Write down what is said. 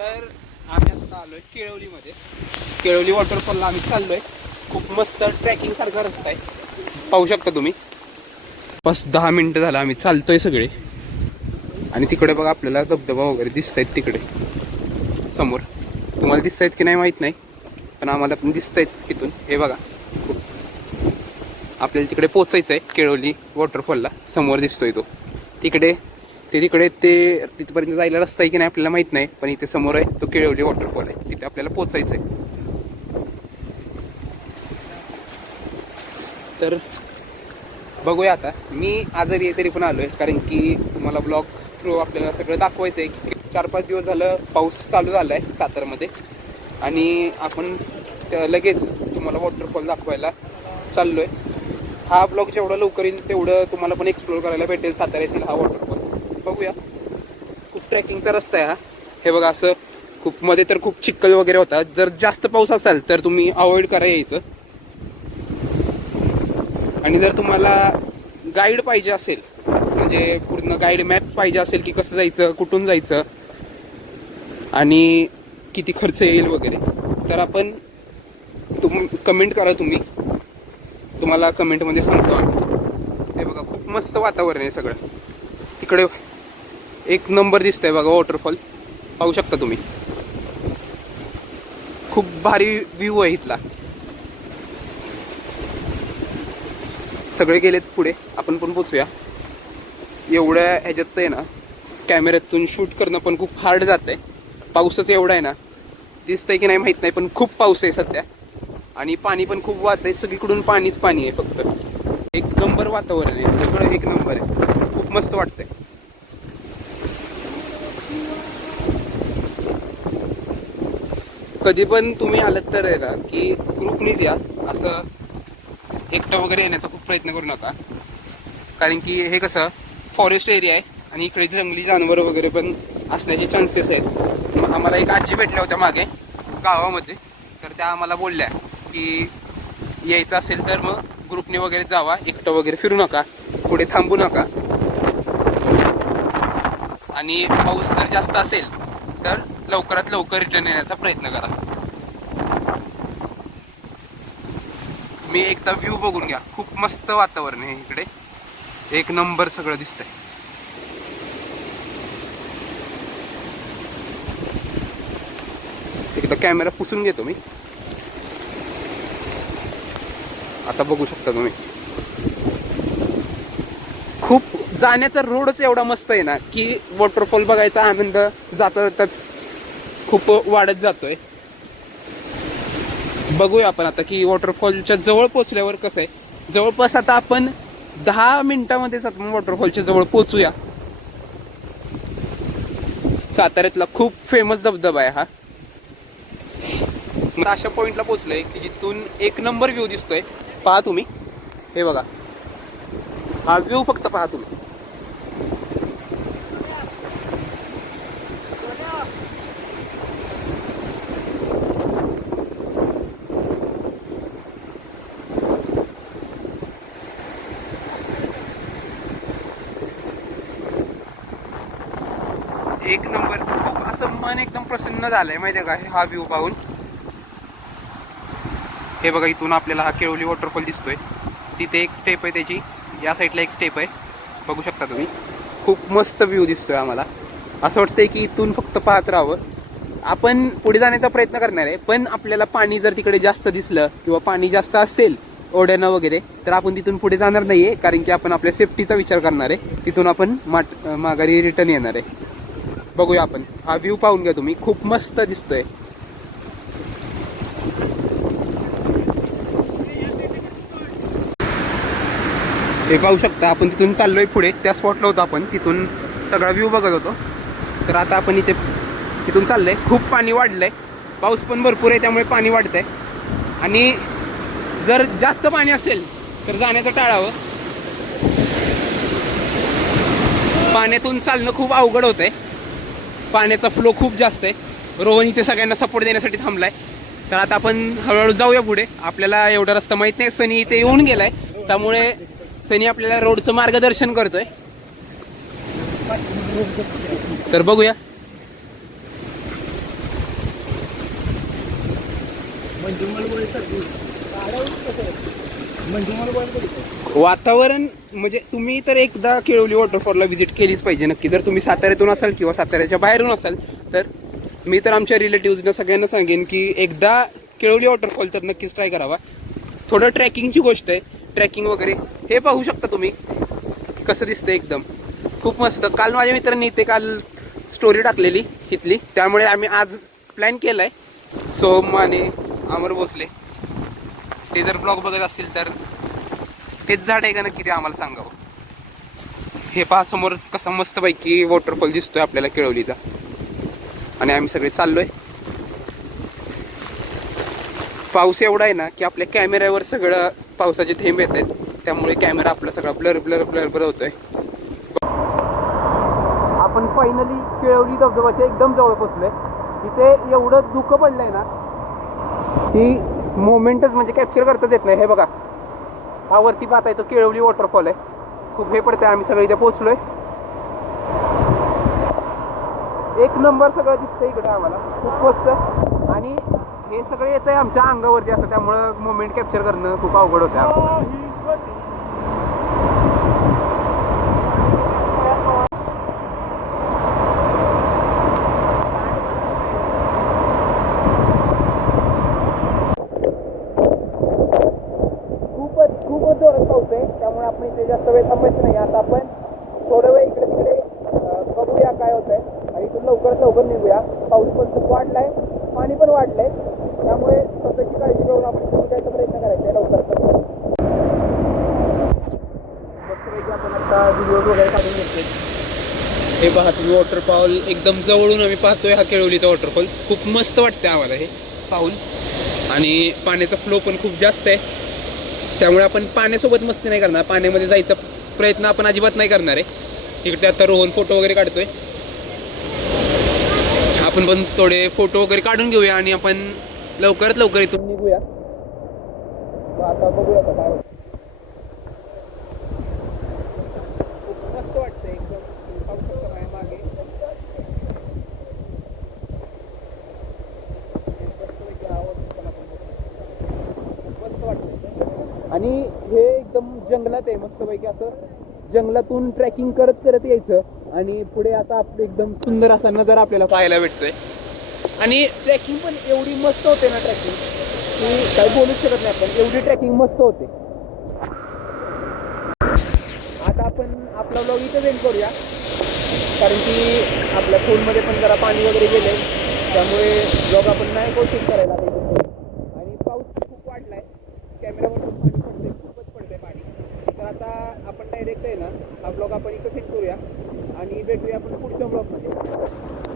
तर आम्ही आता आलोय केळवलीमध्ये. केळवली वॉटरफॉलला आम्ही चाललोय. खूप मस्त ट्रॅकिंग सारखा रस्ता आहे, पाहू शकता तुम्ही. 5-10 मिनिटं झालं आम्ही चालतोय सगळे. आणि तिकडे बघा आपल्याला धबधबा वगैरे दिसत आहेत तिकडे समोर. तुम्हाला दिसत आहेत की नाही माहीत नाही, पण आम्हाला पण दिसत आहेत इथून. हे बघा, आपल्याला तिकडे पोचायचं आहे केळवली वॉटरफॉलला. समोर दिसतोय तो तिकडे. तिकडे तिथपर्यंत जायला रस्ता आहे की नाही आपल्याला माहीत नाही, पण इथे समोर आहे तो केळवली वॉटरफॉल आहे. तिथे आपल्याला पोचायचं आहे. तर बघूया आता. मी आजारी आहे तरी पण आलोय, कारण की तुम्हाला ब्लॉग थ्रू आपल्याला सगळं दाखवायचं आहे की 4-5 दिवस झालं पाऊस चालू झाला आहे सातारमध्ये. आणि आपण लगेच तुम्हाला वॉटरफॉल दाखवायला चाललोय. हा ब्लॉग जेवढा लवकर येईल तेवढं तुम्हाला पण एक्सप्लोर करायला भेटेल सातारा येथील हा वॉटरफॉल. बघूया. खूप ट्रेकिंगचा रस्ता आहे हा. हे बघा, असं खूप मध्ये तर खूप चिखल वगैरे होता. जर जास्त पाऊस असेल तर तुम्ही अवॉइड करा यायचं. आणि जर तुम्हाला गाईड पाहिजे असेल, म्हणजे पूर्ण गाईड मॅप पाहिजे असेल की कसं जायचं, कुठून जायचं आणि किती खर्च येईल वगैरे, तर आपण कमेंट करा तुम्ही. तुम्हाला कमेंटमध्ये सांगतो आम्ही. हे बघा, खूप मस्त वातावरण आहे सगळं. तिकडे एक नंबर दिसतंय बघा वॉटरफॉल, पाहू शकता तुम्ही. खूप भारी व्ह्यू आहे इथला. सगळे गेलेत पुढे, आपण पण पोचूया. एवढ्या ह्याच्यात आहे ना, कॅमेऱ्यातून शूट करणं पण खूप हार्ड जात आहे. पाऊसच एवढा आहे ना, दिसतंय की नाही माहीत नाही, पण खूप पाऊस आहे सध्या. आणि पाणी पण खूप वाहत आहे, सगळीकडून पाणीच पाणी आहे फक्त. एक नंबर वातावरण आहे, सगळं एक नंबर आहे. खूप मस्त वाटतंय. कधी पण तुम्ही आलात तर आहे ना, की ग्रुपनीच या. असं एकटं वगैरे येण्याचा खूप प्रयत्न करू नका, कारण की हे कसं फॉरेस्ट एरिया आहे आणि इकडे जंगली जानवरं वगैरे पण असण्याचे चान्सेस आहेत. आम्हाला एक आजी भेटल्या होत्या मागे गावामध्ये, तर त्या आम्हाला बोलल्या की यायचं असेल तर मग ग्रुपने वगैरे जावा, एकटं वगैरे फिरू नका, पुढे थांबू नका. आणि पाऊस जर जास्त असेल तर लवकरात लवकर रिटर्न येण्याचा प्रयत्न करा. मी एकदा व्ह्यू बघून घ्या. खूप मस्त वातावरण आहे इकडे, एक नंबर सगळं दिसतंय. एकदा कॅमेरा पुसून घेतो मी. आता बघू शकता तुम्ही. खूप जाण्याचा रोडच एवढा मस्त आहे ना, की वॉटरफॉल बघायचा आनंद जाता जाताच खूप वाढत जातोय. बघूया आपण आता की वॉटरफॉलच्या जवळ पोचल्यावर कसं आहे. जवळपास आता आपण 10 मिनिटामध्येच आपण वॉटरफॉलच्या जवळ पोचूया. साताऱ्यातला खूप फेमस धबधबा आहे हा. अशा पॉइंटला पोचलोय की जिथून एक नंबर व्ह्यू दिसतोय. पहा तुम्ही, हे बघा, हा व्ह्यू फक्त पहा तुम्ही. एक नंबर. खूप असं मन एकदम प्रसन्न झालंय माहितीये का हा व्ह्यू पाहून. हे बघा, इथून आपल्याला हा केळवली वॉटरफॉल दिसतोय. तिथे एक स्टेप आहे त्याची, या साईडला एक स्टेप आहे, बघू शकता तुम्ही. खूप मस्त व्ह्यू दिसतोय आम्हाला. असं वाटतंय की इथून फक्त पाहत राहावं. आपण पुढे जाण्याचा प्रयत्न करणार आहे, पण आपल्याला पाणी जर तिकडे जास्त दिसलं किंवा पाणी जास्त असेल ओढ्यानं वगैरे, तर आपण तिथून पुढे जाणार नाहीये, कारण की आपण आपल्या सेफ्टीचा विचार करणार आहे. तिथून आपण माघारी रिटर्न येणार आहे. बघूया आपण. हा व्ह्यू पाहून घ्या तुम्ही, खूप मस्त दिसतोय. हे पाहू शकता. आपण तिथून चाललोय पुढे, त्या स्पॉटला होतो आपण, तिथून सगळा व्ह्यू बघत होतो. तर आता आपण इथून चाललंय. खूप पाणी वाढलंय, पाऊस पण भरपूर आहे, त्यामुळे पाणी वाढतंय. आणि जर जास्त पाणी असेल तर जाण्याचं टाळावं. पाण्यातून चालणं खूप अवघड होतंय, पाण्याचा फ्लो खूप जास्त आहे. रोहन इथे सगळ्यांना सपोर्ट देण्यासाठी थांबलाय. तर आता आपण हळूहळू जाऊया पुढे. आपल्याला एवढा रस्ता माहित नाही. सनी इथे येऊन गेलाय, त्यामुळे सनी आपल्याला रोडचं मार्गदर्शन करतोय. तर बघूया. वातावरण म्हणजे तुम्ही तर एकदा केळवली वॉटरफॉलला व्हिजिट केलीच पाहिजे नक्की. जर तुम्ही साताऱ्यातून असाल किंवा साताऱ्याच्या बाहेरून असाल तर मी तर आमच्या रिलेटिव्हजना सगळ्यांना सांगेन की एकदा केळवली वॉटरफॉल तर नक्कीच ट्राय करावा. थोडं ट्रॅकिंगची गोष्ट आहे, ट्रॅकिंग वगैरे हे पाहू शकता तुम्ही कसं दिसतं एकदम खूप मस्त. काल माझ्या मित्रांनी इथे काल स्टोरी टाकलेली इथली, त्यामुळे आम्ही आज प्लॅन केला आहे. सोम आणि अमर भोसले ते जर ब्लॉग बघत असतील तर तेच झाड आहे का नक्की ते आम्हाला सांगावं. हे पहा समोर कसा मस्तपैकी वॉटरफॉल दिसतोय आपल्याला केळवलीचा, आणि आम्ही सगळे चाललोय. पाऊस एवढा आहे ना की आपल्या कॅमेऱ्यावर सगळं पावसाचे थेंब येत आहेत, त्यामुळे कॅमेरा आपला सगळा ब्लर ब्लर ब्लर ब्लर होतोय. आपण फायनली केळवली धबधबाच्या एकदम जवळ पोहोचलोय. इथे एवढं धुकं पडलंय ना की मोमेंटच म्हणजे कॅप्चर करताच येत नाही. हे बघा हा वरती पाहताय तो केळवली वॉटरफॉल आहे. खूप हे पडतंय. आम्ही सगळे इथे पोहोचलोय. एक नंबर सगळं दिसतंय इकडे आम्हाला खूप मस्त. आणि हे सगळं येतंय आमच्या अंगावरती असं, त्यामुळं मोमेंट कॅप्चर करणं खूप अवघड होतं. खूपच जोरात पाऊस आहे, त्यामुळे आपण इथे जास्त वेळ थांबायचं नाही. आता आपण थोडा वेळ इकडे तिकडे बघूया काय होतंय, आणि इथून लवकर निघूया. पाऊस पण खूप वाढलाय, पाणी पण वाढलंय, त्यामुळे स्वतःची काळजी घेऊन आपण जायचा प्रयत्न करायचा आहे लवकर. मस्तपैकी आपण आता व्हिडिओ वगैरे काढून घेतले. हे पहा तुम्ही वॉटरफॉल एकदम जवळून आम्ही पाहतोय. हा केळवलीचा वॉटरफॉल खूप मस्त वाटतंय आम्हाला हे पाहून, आणि पाण्याचा फ्लो पण खूप जास्त आहे, त्यामुळे आपण पाण्यासोबत मस्ती नाही करणार. पाण्यामध्ये जायचा प्रयत्न आपण अजिबात नाही करणार आहे. तिकडे आता रोहन फोटो वगैरे काढतोय. आपण पण थोडे फोटो वगैरे काढून घेऊया आणि आपण लवकरात लवकर इथून निघूया. आता बघूया काय होतं. खूप मस्त वाटतंय एकदम. पाऊस आहे मागे. मस्त वाटतंय. आणि हे एकदम जंगलात आहे मस्तपैकी. असं जंगलातून ट्रॅकिंग करत करत यायचं, आणि पुढे आता आपलं एकदम सुंदर असा नजारा आपल्याला पाहायला भेटतोय. आणि ट्रॅकिंग पण एवढी मस्त होते ना, ट्रॅकिंग की काही बोलूच शकत नाही आपण. एवढी ट्रॅकिंग मस्त होते. आता आपण आपला ब्लॉग इथे एंड करूया, कारण की आपल्या फोनमध्ये पण जरा पाणी वगैरे गेले, त्यामुळे ब्लॉग आपण नाही कोशिश करायला पाहिजे. आणि पाऊस खूप वाढलाय, कॅमेरावर पण पाणी पडतंय, खूपच पडतंय पाणी. तर आता आपण डायरेक्ट आहे ना हा ब्लॉग आपण इथं सेंड करूया, आणि भेटूया आपण पुढच्या ब्लॉगमध्ये.